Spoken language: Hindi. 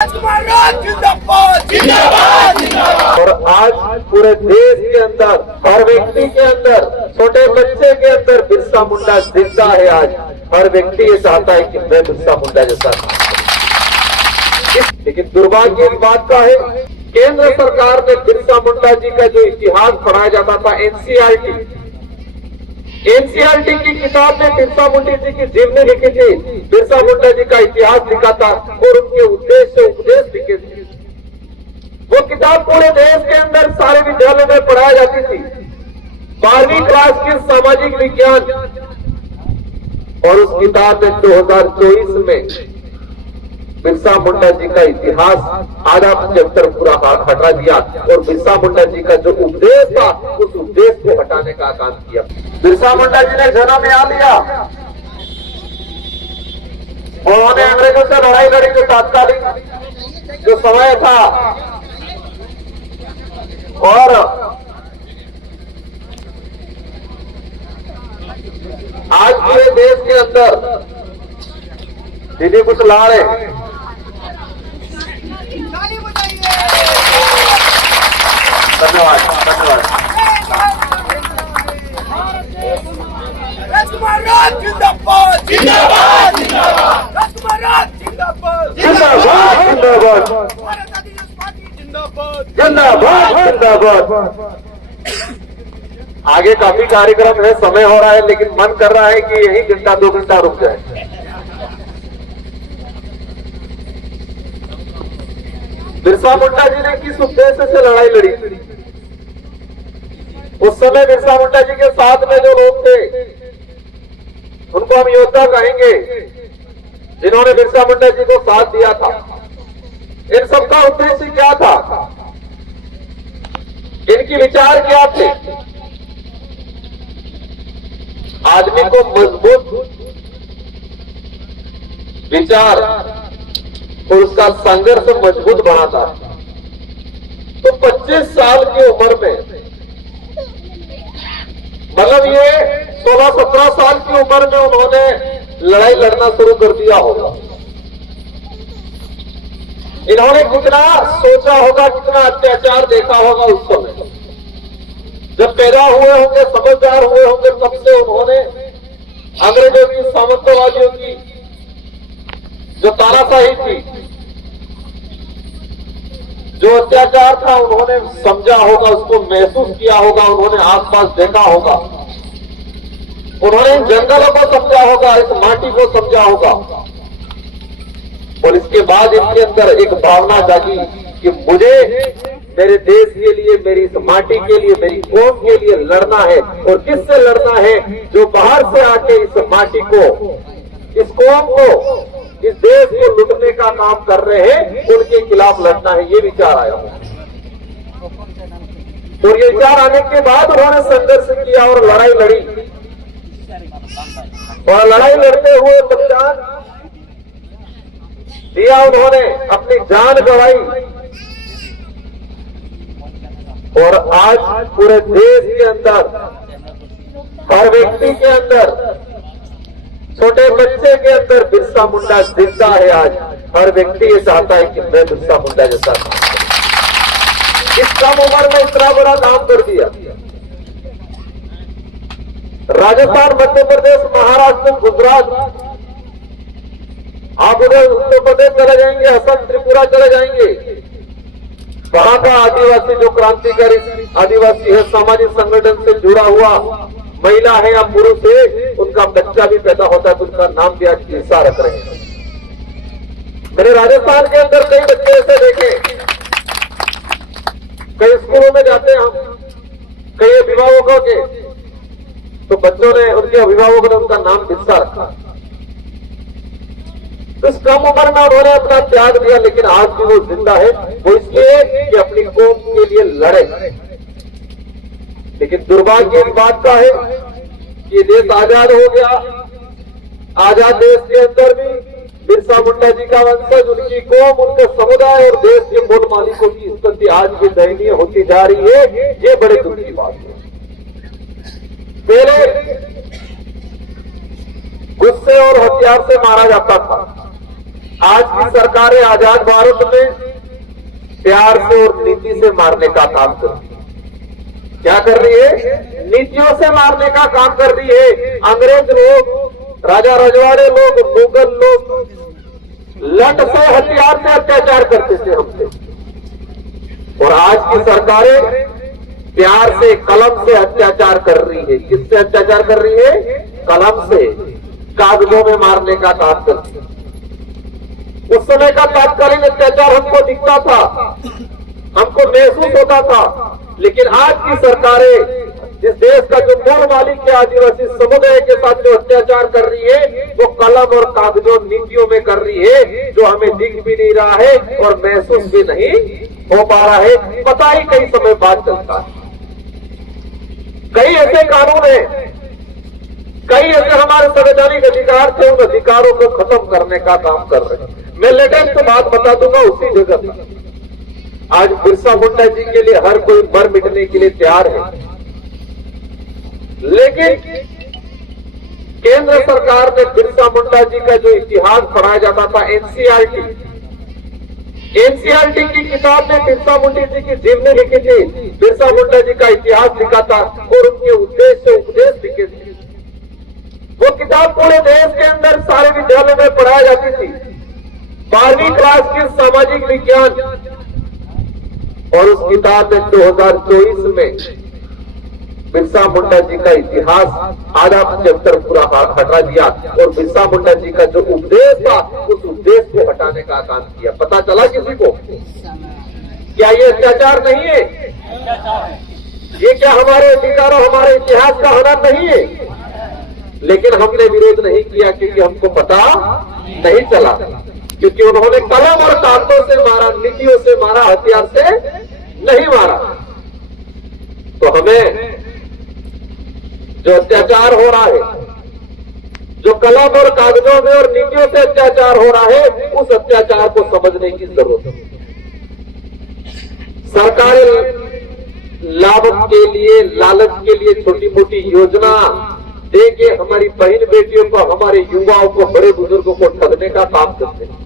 और आज पूरे देश के अंदर, हर व्यक्ति के अंदर, छोटे बच्चे के अंदर बिरसा मुंडा जिंदा है। आज हर व्यक्ति ये चाहता है कि मैं बिरसा मुंडा जैसा। लेकिन दुर्भाग्य इस बात का है, केंद्र सरकार ने बिरसा मुंडा जी का जो इतिहास पढ़ाया जाता था, एनसीईआरटी की किताब में बिरसा मुंडा जी की जीवनी लिखी थी, बिरसा मुंडा जी का इतिहास लिखा था और उनके उद्देश्य उपदेश लिखे थे। वो किताब पूरे देश के अंदर सारे विद्यालयों में पढ़ाई जाती थी। 12वीं क्लास के सामाजिक विज्ञान, और उस किताब में 2024 में बिरसा मुंडा जी का इतिहास आधा चैप्टर पूरा हटा दिया और बिरसा मुंडा जी का जो उपदेश था उस उपदेश को हटाने का काम किया। बिरसा मुंडा जी ने जन्म यहाँ लिया, उन्होंने अंग्रेजों से लड़ाई लड़ी जो तात्कालिक जो समय था, और आज पूरे देश के अंदर दीदी कुछ ला रहे। धन्यवाद धन्यवाद। जिंदाबाद जिंदाबाद जिंदाबाद जिंदाबाद जिंदाबाद जिंदाबाद जिंदाबाद। आगे काफी कार्यक्रम है, समय हो रहा है, लेकिन मन कर रहा है कि यही घंटा 2 घंटा रुक जाए। बिरसा मुंडा जी ने किस उद्देश्य से लड़ाई लड़ी? उस समय बिरसा मुंडा जी के साथ में जो लोग थे उनको हम योद्धा कहेंगे, जिन्होंने बिरसा मुंडा जी को साथ दिया था। इन सबका उद्देश्य क्या था? इनकी विचार क्या थे? आदमी को मजबूत विचार और उसका संघर्ष मजबूत बनाता। तो 25 साल की उम्र में, मतलब ये 16-17 साल की उम्र में उन्होंने लड़ाई लड़ना शुरू कर दिया होगा। इन्होंने कितना सोचा होगा, कितना अत्याचार देखा होगा उस समय। जब पैदा हुए होंगे, समझदार हुए होंगे, तब से उन्होंने अंग्रेजों की, सामंतवादियों की जो तानाशाही थी, जो अत्याचार था, उन्होंने समझा होगा, उसको महसूस किया होगा, उन्होंने आसपास देखा होगा, उन्होंने इन जंगलों को समझा होगा, इस माटी को समझा होगा। और इसके बाद इनके अंदर एक भावना जागी कि मुझे मेरे देश के लिए, मेरी इस माटी के लिए, मेरी कौम के लिए लड़ना है। और किससे लड़ना है? जो बाहर से आके इस माटी को, इस कौम को, इस देश को लुटने का काम कर रहे हैं, उनके खिलाफ लड़ना है। ये विचार आया। और ये विचार आने के बाद उन्होंने संघर्ष किया और लड़ाई लड़ी, और लड़ाई लड़ते हुए बलिदान दिया, उन्होंने अपनी जान गंवाई। और आज पूरे देश के अंदर, हर व्यक्ति के अंदर, छोटे बच्चे के अंदर बिरसा मुंडा जिंदा है। आज हर व्यक्ति ये चाहता है कि मैं बिरसा मुंडा जैसा। इस कम उम्र में इतना बड़ा काम कर दिया। राजस्थान, मध्य प्रदेश, महाराष्ट्र, गुजरात, आप उधर उत्तर प्रदेश चले जाएंगे, असम, त्रिपुरा चले जाएंगे, वहां का आदिवासी जो क्रांतिकारी आदिवासी है, सामाजिक संगठन से जुड़ा हुआ महिला है या पुरुष है, उनका बच्चा भी पैदा होता है तो उनका नाम भी आज बिरसा रख रहे हैं। मैंने राजस्थान के अंदर कई बच्चे ऐसे देखे, कई स्कूलों में जाते हैं हम, कई अभिभावकों के, तो बच्चों ने, उनके अभिभावकों ने उनका नाम बिरसा रखा। इस कम उम्र में उन्होंने अपना त्याग दिया, लेकिन आज भी वो जिंदा है। वो इसलिए कि अपनी कौम के लिए लड़े। लेकिन दुर्भाग्य इस बात का है कि देश आजाद हो गया। आजाद देश के अंदर भी बिरसा मुंडा जी का वंशज, उनकी कौम, उनके समुदाय और देश के मूल मालिकों की स्थिति आज भी दयनीय होती जा रही है। ये बड़े दुख की बात है। पहले गुस्से और हथियार से मारा जाता था, आज की सरकारें आजाद भारत में प्यार से और नीति से मारने का काम कर रही है। क्या कर रही है? नीतियों से मारने का काम कर रही है। अंग्रेज लोग, राजा रजवाड़े लोग, मुगल लोग लट से, हथियार से अत्याचार करते थे हमसे, और आज की सरकारें प्यार से, कलम से अत्याचार कर रही है। किससे अत्याचार कर रही है? कलम से, कागजों में मारने का काम करती है। उस समय का तात्कालिक अत्याचार हमको दिखता था, हमको महसूस होता था, लेकिन आज की सरकारें जिस देश का जो मूल मालिक है आदिवासी समुदाय के साथ जो अत्याचार कर रही है, वो कलम और कागजों, नीतियों में कर रही है, जो हमें दिख भी नहीं रहा है और महसूस भी नहीं हो पा रहा है। पता ही कई समय बाद चलता है। कई ऐसे कानून है, कई ऐसे हमारे संवैधानिक अधिकार थे, उन अधिकारों को खत्म करने का काम कर रहे हैं। मैं लेटेस्ट बात बता दूंगा उसी जगह पर। आज बिरसा मुंडा जी के लिए हर कोई मर मिटने के लिए तैयार है, लेकिन केंद्र सरकार ने बिरसा मुंडा जी का जो इतिहास पढ़ाया जाता था, एनसीईआरटी की किताब में बिरसा मुंडा जी की जीवनी लिखी थी, बिरसा मुंडा जी का इतिहास लिखा था और उनके उद्देश्य उपदेश लिखे थे। वो किताब पूरे देश के अंदर सारे विद्यालयों में पढ़ाई जाती थी। 12वीं क्लास के सामाजिक विज्ञान, और उस किताब में 2024 में बिरसा मुंडा जी का इतिहास आधा चैप्टर पूरा हटा दिया और बिरसा मुंडा जी का जो उपदेश था उस उपदेश को हटाने का काम किया। पता चला किसी को? क्या ये अत्याचार नहीं है? ये क्या हमारे अधिकारों, हमारे इतिहास का हनन नहीं है? लेकिन हमने विरोध नहीं किया क्योंकि हमको पता नहीं चला, क्योंकि उन्होंने कलम और कागजों से मारा, नीतियों से मारा, हथियार से नहीं मारा। तो हमें जो अत्याचार हो रहा है, जो कलम और कागजों में और नीतियों से अत्याचार हो रहा है, उस अत्याचार को समझने की जरूरत है। सरकारी लाभ के लिए, लालच के लिए छोटी मोटी योजना देके हमारी बहन बेटियों को, हमारे युवाओं को, बड़े बुजुर्गों को ठगने का काम करते हैं।